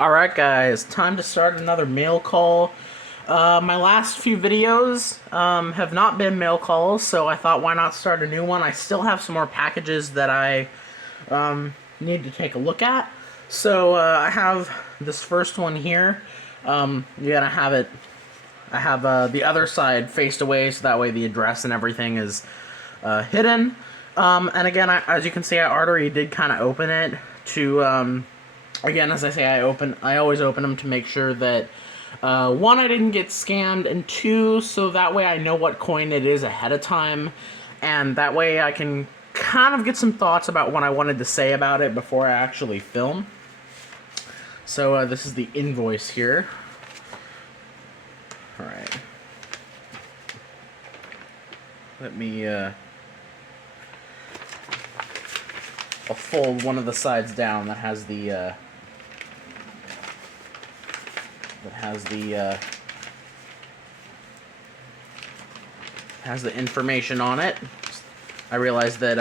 Alright guys, time to start another mail call. My last few videos have not been mail calls, so I thought why not start a new one. I still have some more packages that I need to take a look at. So I have this first one here. You're gonna have it, I have the other side faced away, so that way the address and everything is hidden. And again, as you can see, I already did kind of open it to again, as I say, I always open them to make sure that one, I didn't get scammed, and two, so that way I know what coin it is ahead of time, and that way I can kind of get some thoughts about what I wanted to say about it before I actually film. So this is the invoice here. All right. Let me I'll fold one of the sides down that has the has the information on it. I realized that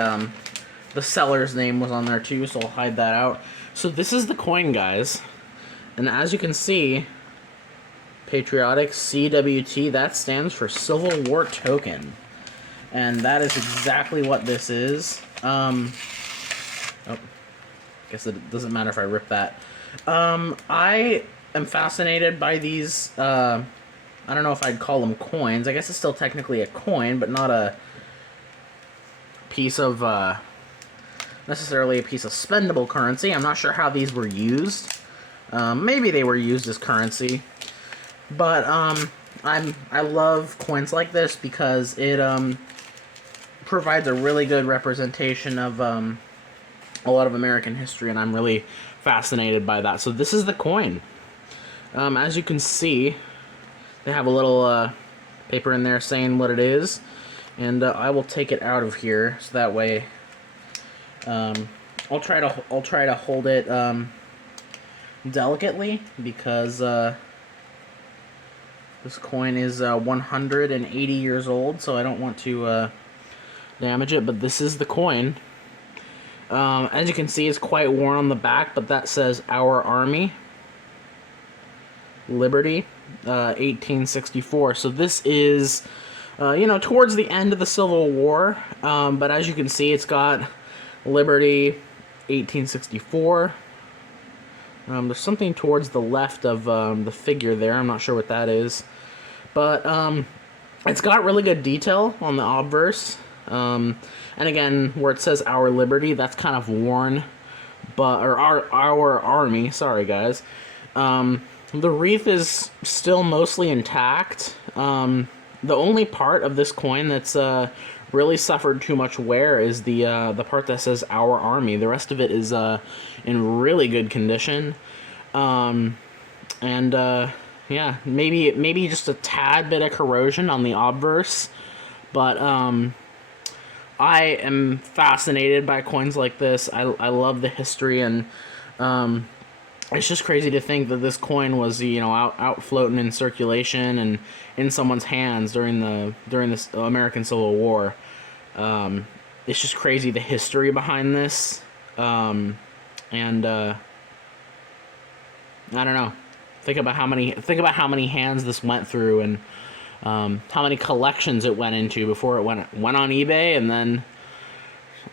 the seller's name was on there too, so I'll hide that out. So this is the coin, guys, and as you can see, patriotic CWT, that stands for Civil War Token, and that is exactly what this is. Oh, guess it doesn't matter if I rip that. I am fascinated by these. I don't know if I'd call them coins. I guess it's still technically a coin, but not a piece of necessarily a piece of spendable currency. I'm not sure how these were used. Maybe they were used as currency, but I love coins like this because it provides a really good representation of a lot of American history, and I'm really fascinated by that. So this is the coin. As you can see, they have a little paper in there saying what it is, and I will take it out of here so that way I'll try to hold it delicately, because this coin is 180 years old, so I don't want to damage it. But this is the coin. As you can see, it's quite worn on the back, but that says Our Army, Liberty, 1864. So this is, towards the end of the Civil War, but as you can see, it's got Liberty, 1864. There's something towards the left of the figure there. I'm not sure what that is, but it's got really good detail on the obverse. And again, where it says Our Liberty, that's kind of worn, or our Army. Sorry, guys. The wreath is still mostly intact. The only part of this coin that's really suffered too much wear is the part that says Our Army. The rest of it is in really good condition. Yeah, maybe just a tad bit of corrosion on the obverse, but I am fascinated by coins like this. I love the history, and it's just crazy to think that this coin was, out floating in circulation and in someone's hands during this American Civil War. It's just crazy, the history behind this, and I don't know. Think about how many hands this went through, and how many collections it went into before it went on eBay, and then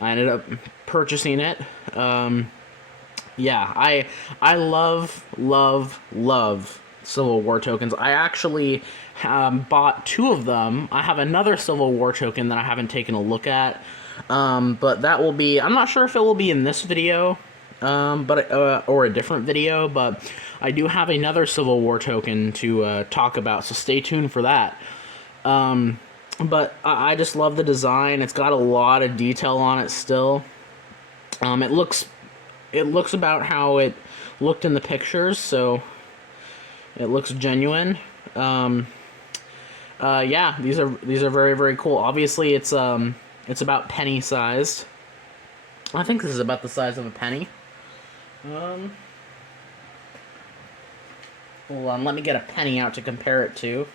I ended up purchasing it. Yeah, I love Civil War tokens. I actually bought two of them. I have another Civil War token that I haven't taken a look at, but that will be, I'm not sure if it will be in this video, or a different video, but I do have another Civil War token to talk about, so stay tuned for that. But I just love the design. It's got a lot of detail on it still. It looks about how it looked in the pictures, so it looks genuine. Yeah, these are very, very cool. Obviously, it's about penny sized. I think this is about the size of a penny. Hold on, let me get a penny out to compare it to.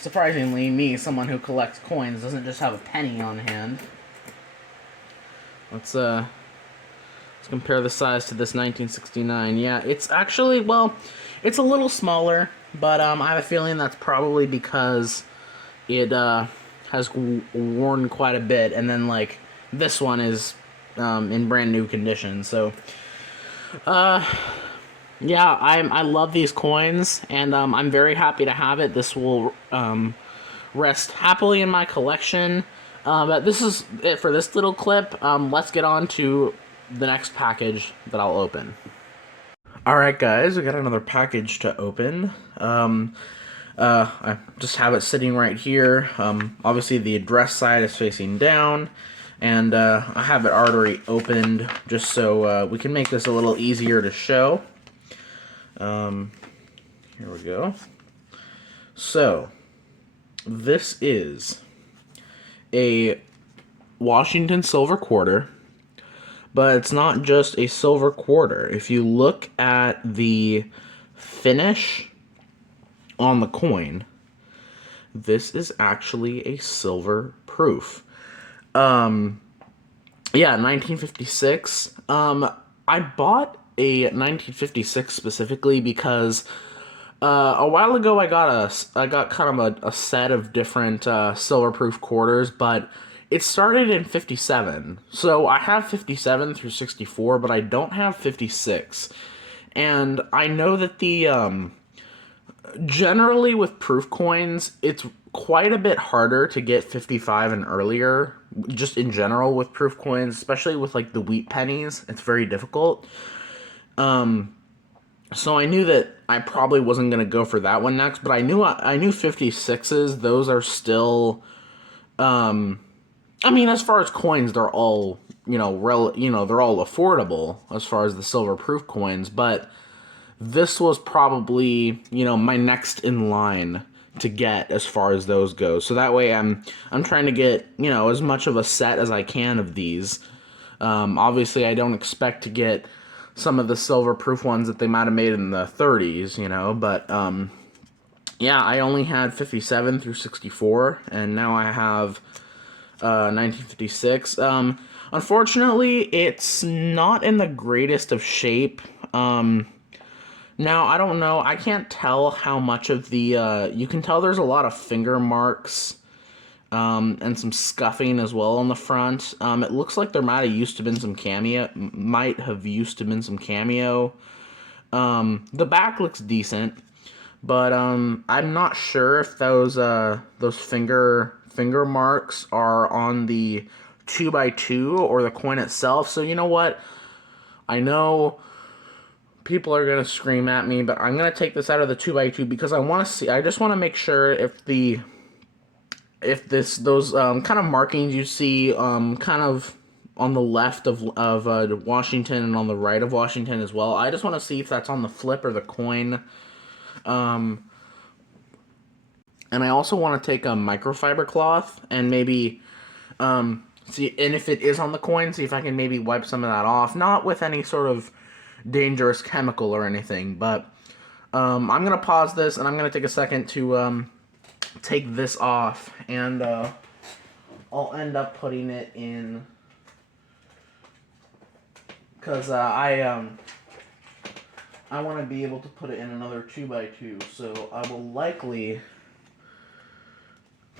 Surprisingly, me, someone who collects coins, doesn't just have a penny on hand. Let's Let's compare the size to this 1969. Yeah, it's actually, well, it's a little smaller, but I have a feeling that's probably because it has worn quite a bit, and then like this one is in brand new condition. So yeah, I love these coins, and I'm very happy to have it. This will rest happily in my collection. But this is it for this little clip. Let's get on to the next package that I'll open. Alright guys, we got another package to open. I just have it sitting right here. Obviously the address side is facing down, and I have it already opened just so we can make this a little easier to show. Here we go. So, this is a Washington silver quarter, but it's not just a silver quarter. If you look at the finish on the coin, this is actually a silver proof. Yeah, 1956. I bought a 1956 specifically because a while ago I got kind of a set of different silver proof quarters, but it started in 57. So I have 57 through 64, but I don't have 56. And I know that the generally with proof coins, it's quite a bit harder to get 55 and earlier, just in general with proof coins, especially with like the wheat pennies. It's very difficult. So I knew that I probably wasn't going to go for that one next, but I knew 56s, those are still I mean, as far as coins, they're all, they're all affordable as far as the silver proof coins, but this was probably, my next in line to get as far as those go. So that way I'm trying to get, as much of a set as I can of these. Obviously I don't expect to get some of the silver proof ones that they might have made in the 30s, but yeah, I only had 57 through 64, and now I have 1956. Unfortunately, it's not in the greatest of shape. Now, I don't know, I can't tell how much of the, you can tell there's a lot of finger marks, and some scuffing as well on the front. It looks like there might have used to been some cameo. The back looks decent, but I'm not sure if those finger marks are on the 2x2 or the coin itself. So you know what? I know people are gonna scream at me, but I'm gonna take this out of the 2x2 because I just want to make sure if those kind of markings you see kind of on the left of Washington and on the right of Washington as well. I just want to see if that's on the flip or the coin. And I also want to take a microfiber cloth and maybe see, and if it is on the coin, see if I can maybe wipe some of that off. Not with any sort of dangerous chemical or anything, but I'm going to pause this and I'm going to take a second to take this off, and I'll end up putting it in, because I want to be able to put it in another 2x2, so I will likely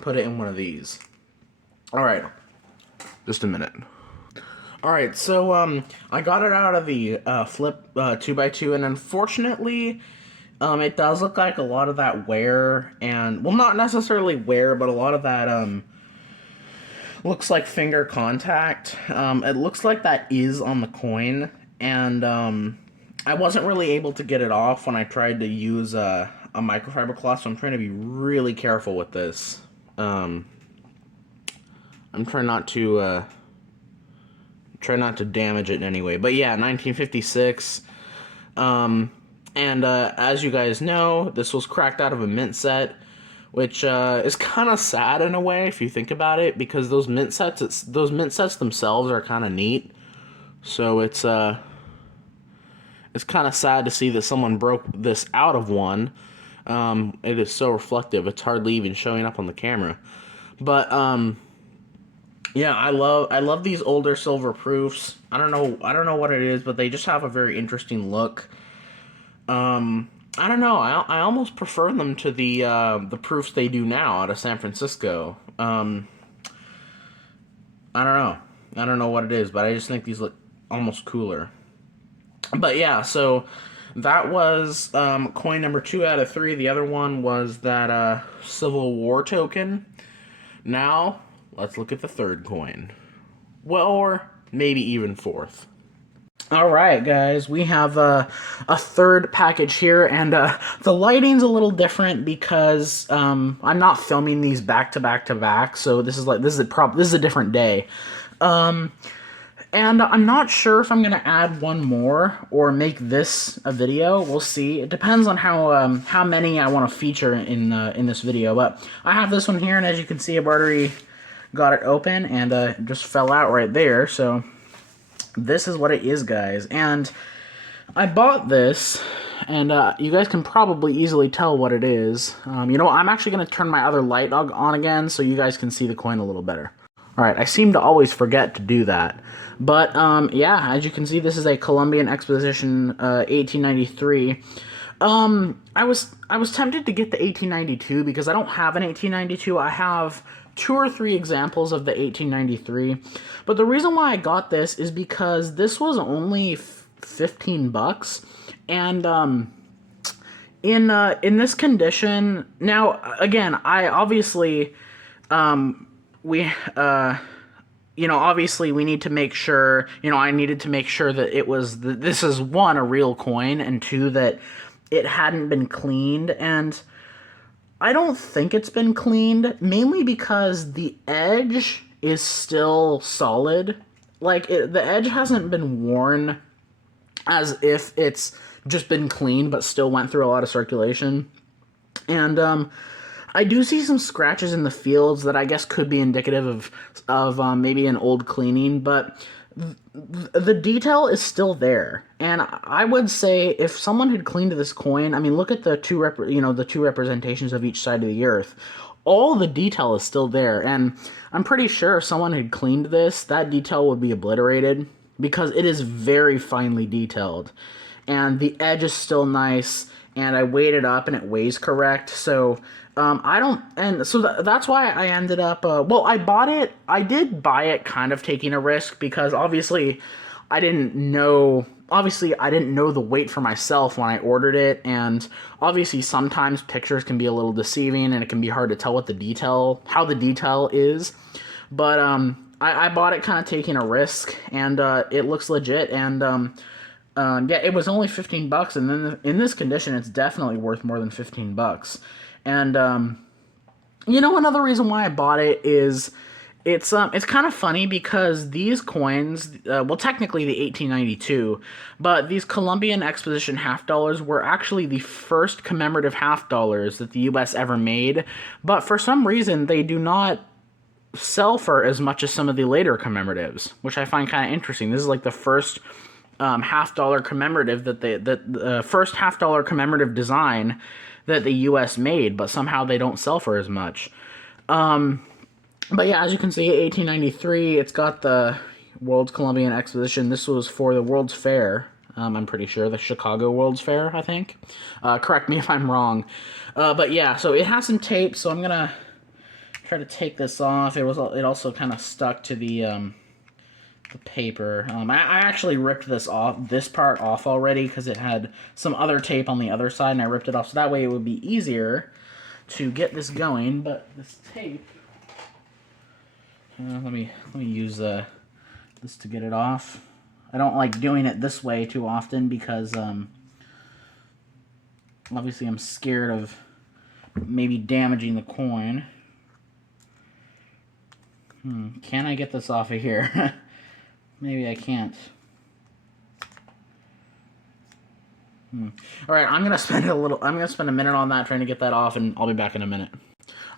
put it in one of these. Alright, just a minute. Alright, so I got it out of the flip 2x2, and unfortunately it does look like a lot of that wear, and, well, not necessarily wear, but a lot of that looks like finger contact. It looks like that is on the coin, and I wasn't really able to get it off when I tried to use a microfiber cloth, so I'm trying to be really careful with this. I'm trying not to damage it in any way. But yeah, 1956. And as you guys know, this was cracked out of a mint set, which is kind of sad in a way if you think about it, because those mint sets themselves are kind of neat. So it's kind of sad to see that someone broke this out of one. It is so reflective, it's hardly even showing up on the camera. But Yeah, I love these older silver proofs. I don't know what it is, but they just have a very interesting look. I don't know. I almost prefer them to the proofs they do now out of San Francisco. I don't know. I don't know what it is, but I just think these look almost cooler. But yeah, so that was coin number 2 out of 3. The other one was that Civil War token. Now let's look at the third coin. Well, or maybe even fourth. All right, guys, we have a third package here, and the lighting's a little different because I'm not filming these back to back to back, so this is a different day, and I'm not sure if I'm gonna add one more or make this a video. We'll see. It depends on how many I want to feature in this video. But I have this one here, and as you can see, I've already got it open, and it just fell out right there. So this is what it is, guys, and I bought this, and you guys can probably easily tell what it is. You know, I'm actually going to turn my other light on again so you guys can see the coin a little better. Alright, I seem to always forget to do that. But, yeah, as you can see, this is a Columbian Exposition 1893. I was tempted to get the 1892 because I don't have an 1892. I have 2 or 3 examples of the 1893. But the reason why I got this is because this was only 15 bucks, and in this condition. Now, again, I obviously we you know, obviously we need to make sure, you know, I needed to make sure that it was this is, one, a real coin, and 2, that it hadn't been cleaned. And I don't think it's been cleaned, mainly because the edge is still solid. Like, the edge hasn't been worn as if it's just been cleaned but still went through a lot of circulation. And I do see some scratches in the fields that I guess could be indicative of maybe an old cleaning, but the detail is still there. And I would say if someone had cleaned this coin, I mean, look at the two representations of each side of the earth. All the detail is still there, and I'm pretty sure if someone had cleaned this, that detail would be obliterated because it is very finely detailed. And the edge is still nice, and I weighed it up and it weighs correct. So that's why I ended up, well, I did buy it kind of taking a risk because obviously I didn't know the weight for myself when I ordered it, and obviously sometimes pictures can be a little deceiving and it can be hard to tell how the detail is. But I bought it kind of taking a risk, and it looks legit, and yeah, it was only 15 bucks, and then in this condition it's definitely worth more than 15 bucks. And you know, another reason why I bought it is it's kind of funny because these coins, well, technically the 1892, but these Columbian Exposition half dollars were actually the first commemorative half dollars that the U.S. ever made, but for some reason they do not sell for as much as some of the later commemoratives, which I find kind of interesting. This is like the first half dollar commemorative the first half dollar commemorative design that the U.S. made, but somehow they don't sell for as much. But yeah, as you can see, 1893, it's got the World's Columbian Exposition. This was for the World's Fair, I'm pretty sure, the Chicago World's Fair, I think. Correct me if I'm wrong. But yeah, so it has some tape, so I'm gonna try to take this off. It also kind of stuck to the paper. I actually ripped this part off already because it had some other tape on the other side, and I ripped it off so that way it would be easier to get this going. But this tape, let me use this to get it off. I don't like doing it this way too often because obviously I'm scared of maybe damaging the coin. Can I get this off of here? Maybe I can't. Alright, I'm gonna spend a minute on that trying to get that off, and I'll be back in a minute.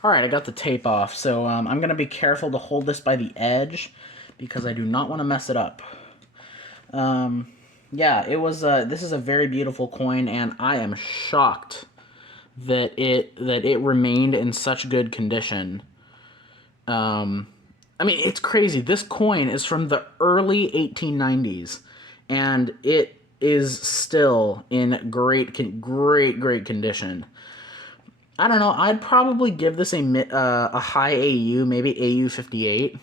Alright, I got the tape off, so I'm gonna be careful to hold this by the edge because I do not want to mess it up. Yeah, this is a very beautiful coin, and I am shocked that it remained in such good condition. I mean, it's crazy. This coin is from the early 1890s, and it is still in great condition. I don't know. I'd probably give this a high AU, maybe AU 58.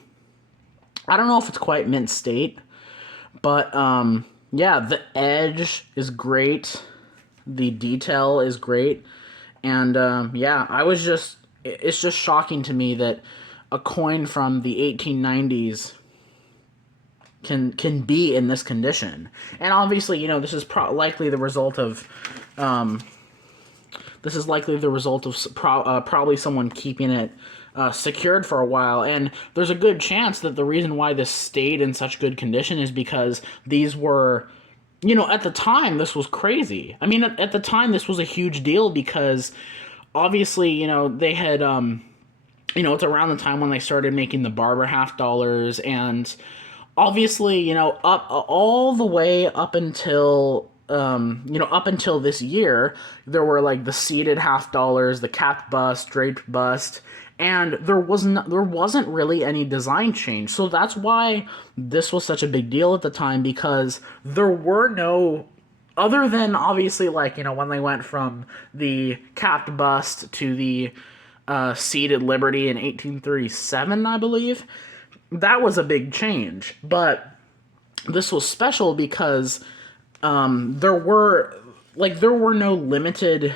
I don't know if it's quite mint state, but yeah, the edge is great. The detail is great, and yeah, it's just shocking to me that a coin from the 1890s can be in this condition. And obviously, you know, this is likely the result of probably someone keeping it secured for a while. And there's a good chance that the reason why this stayed in such good condition is because these were, you know, at the time, this was crazy. I mean, at the time, this was a huge deal because obviously, you know, they had, you know, it's around the time when they started making the Barber half dollars, and obviously, you know, up all the way up until you know, up until this year, there were like the seeded half dollars, the capped bust, draped bust, and there wasn't really any design change. So that's why this was such a big deal at the time, because there were no, other than obviously, like, you know, when they went from the capped bust to the seeded Liberty in 1837, I believe. That was a big change, but this was special because there were no limited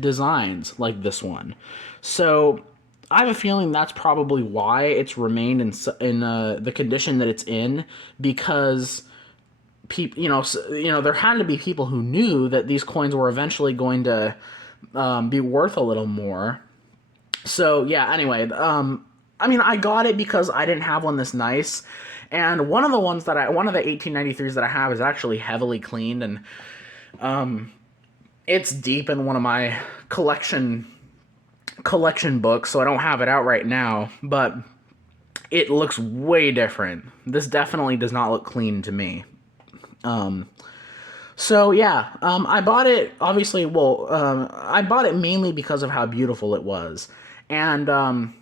designs like this one. So I have a feeling that's probably why it's remained in the condition that it's in, because people, you know, there had to be people who knew that these coins were eventually going to be worth a little more. So yeah, anyway, I mean, I got it because I didn't have one this nice, and one of the 1893s that I have is actually heavily cleaned, and it's deep in one of my collection books, so I don't have it out right now, but it looks way different. This definitely does not look clean to me. So yeah, I bought it, obviously, well, I bought it mainly because of how beautiful it was, and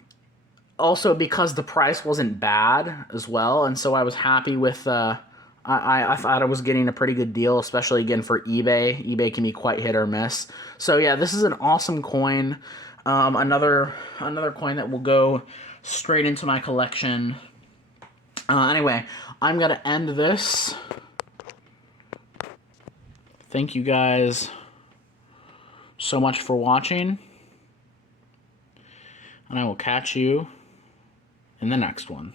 also because the price wasn't bad as well, and so I was happy with. I thought I was getting a pretty good deal, especially again for eBay. eBay can be quite hit or miss. So yeah, this is an awesome coin. Another coin that will go straight into my collection. Anyway, I'm gonna end this. Thank you guys so much for watching, and I will catch you in the next one.